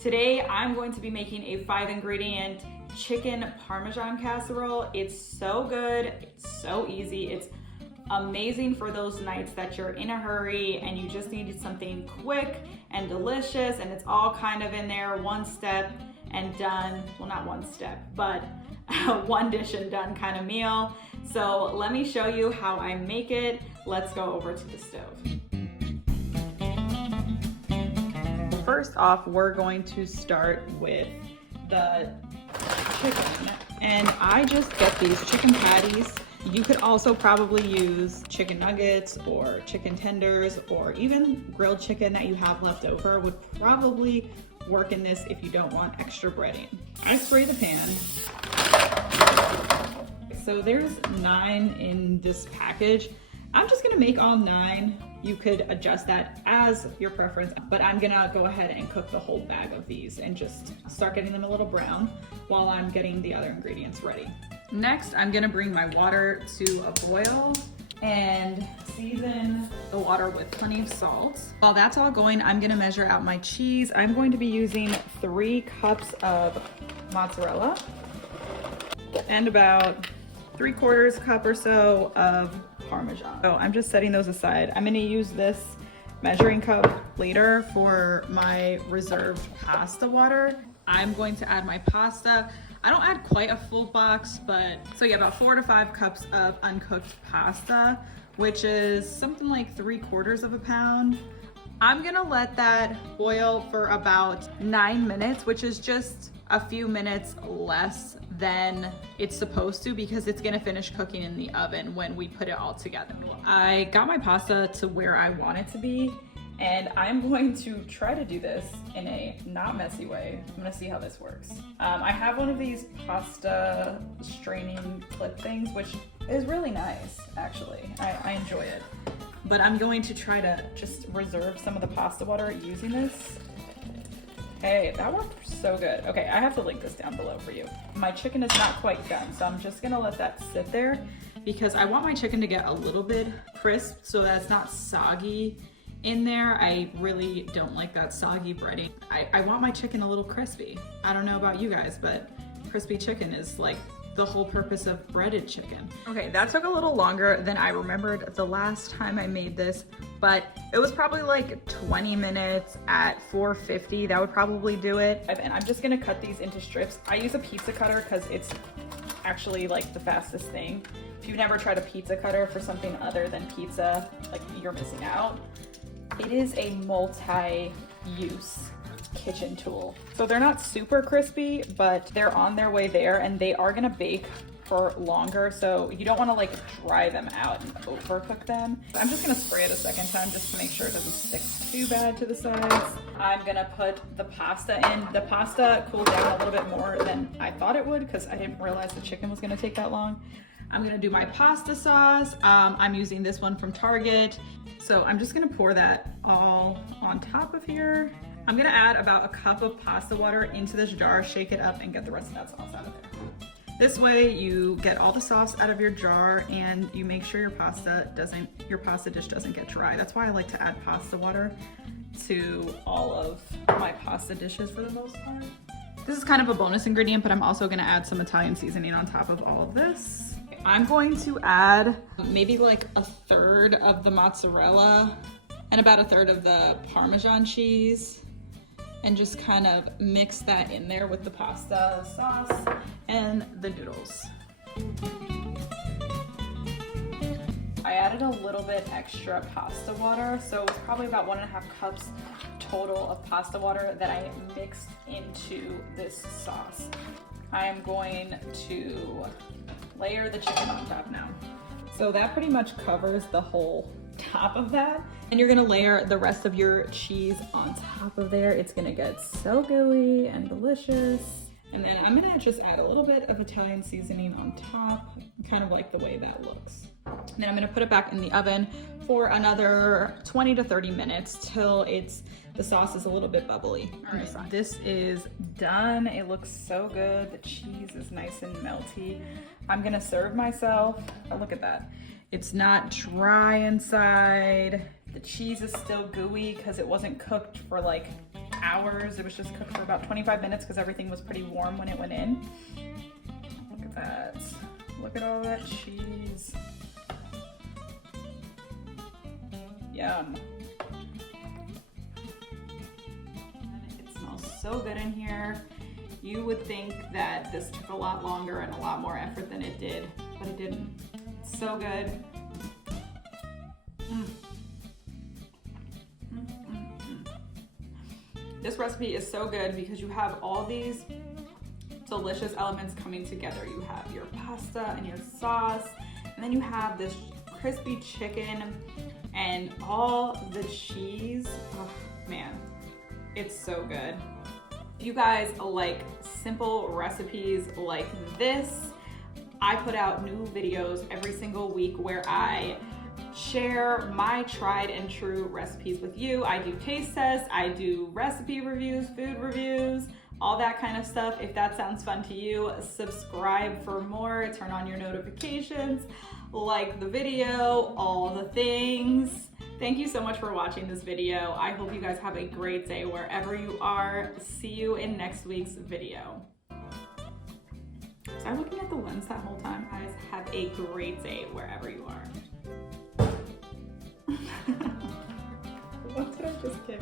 Today I'm going to be making a 5-ingredient chicken Parmesan casserole. It's so good, it's so easy, it's amazing for those nights that you're in a hurry and you just needed something quick and delicious, and it's all kind of in there, one step and done. Well, not one step, but one dish and done kind of meal. So let me show you how I make it. Let's go over to the stove. First off, we're going to start with the chicken, and I just get these chicken patties. You could also probably use chicken nuggets or chicken tenders, or even grilled chicken that you have left over would probably work in this if you don't want extra breading. I spray the pan. So there's 9 in this package. I'm just gonna make all 9. You could adjust that as your preference, but I'm gonna go ahead and cook the whole bag of these and just start getting them a little brown while I'm getting the other ingredients ready. Next, I'm gonna bring my water to a boil and season the water with plenty of salt. While that's all going, I'm gonna measure out my cheese. I'm going to be using 3 cups of mozzarella and about 3/4 cup or so of Parmesan. So I'm just setting those aside. I'm gonna use this measuring cup later for my reserved pasta water. I'm going to add my pasta. I don't add quite a full box, but so yeah, about 4 to 5 cups of uncooked pasta, which is something like 3/4 pounds. I'm gonna let that boil for about 9 minutes, which is just a few minutes less than it's supposed to, because it's gonna finish cooking in the oven when we put it all together. I got my pasta to where I want it to be, and I'm going to try to do this in a not messy way. I'm gonna see how this works. I have one of these pasta straining clip things, which is really nice, actually. I enjoy it. But I'm going to try to just reserve some of the pasta water using this. Hey, that worked so good. Okay, I have to link this down below for you. My chicken is not quite done, so I'm just gonna let that sit there because I want my chicken to get a little bit crisp so that it's not soggy in there. I really don't like that soggy breading. I want my chicken a little crispy. I don't know about you guys, but crispy chicken is like the whole purpose of breaded chicken. Okay, that took a little longer than I remembered the last time I made this, but it was probably like 20 minutes at 450. That would probably do it. And I'm just gonna cut these into strips. I use a pizza cutter because it's actually like the fastest thing. If you've never tried a pizza cutter for something other than pizza, like, you're missing out. It is a multi-use kitchen tool. So they're not super crispy, but they're on their way there, and they are gonna bake for longer, so you don't want to like dry them out and overcook them. I'm just gonna spray it a second time just to make sure it doesn't stick too bad to the sides. I'm gonna put the pasta in. The pasta cooled down a little bit more than I thought it would because I didn't realize the chicken was gonna take that long. I'm gonna do my pasta sauce. I'm using this one from Target. So I'm just gonna pour that all on top of here. I'm gonna add about a cup of pasta water into this jar, shake it up, and get the rest of that sauce out of there. This way you get all the sauce out of your jar and you make sure your pasta dish doesn't get dry. That's why I like to add pasta water to all of my pasta dishes for the most part. This is kind of a bonus ingredient, but I'm also gonna add some Italian seasoning on top of all of this. I'm going to add maybe like 1/3 of the mozzarella and about 1/3 of the Parmesan cheese, and just kind of mix that in there with the pasta sauce and the noodles. I added a little bit extra pasta water, so it was probably about 1.5 cups total of pasta water that I mixed into this sauce. I am going to layer the chicken on top now. So that pretty much covers the whole top of that. And you're gonna layer the rest of your cheese on top of there. It's gonna get so gooey and delicious. And then I'm gonna just add a little bit of Italian seasoning on top, kind of like the way that looks. And then I'm gonna put it back in the oven for another 20 to 30 minutes till the sauce is a little bit bubbly. All right, this is done. It looks so good. The cheese is nice and melty. I'm gonna serve myself. Oh, look at that. It's not dry inside. The cheese is still gooey because it wasn't cooked for like hours. It was just cooked for about 25 minutes because everything was pretty warm when it went in. Look at that. Look at all that cheese. Yum. It smells so good in here. You would think that this took a lot longer and a lot more effort than it did, but it didn't. It's so good. This recipe is so good because you have all these delicious elements coming together. You have your pasta and your sauce, and then you have this crispy chicken and all the cheese. Oh, man, it's so good. If you guys like simple recipes like this, I put out new videos every single week where I share my tried and true recipes with you. I do taste tests, I do recipe reviews, food reviews, all that kind of stuff. If that sounds fun to you, subscribe for more, turn on your notifications, like the video, all the things. Thank you so much for watching this video. I hope you guys have a great day wherever you are. See you in next week's video. Was I looking at the lens that whole time? Guys, have a great day wherever you are. What did I just kick?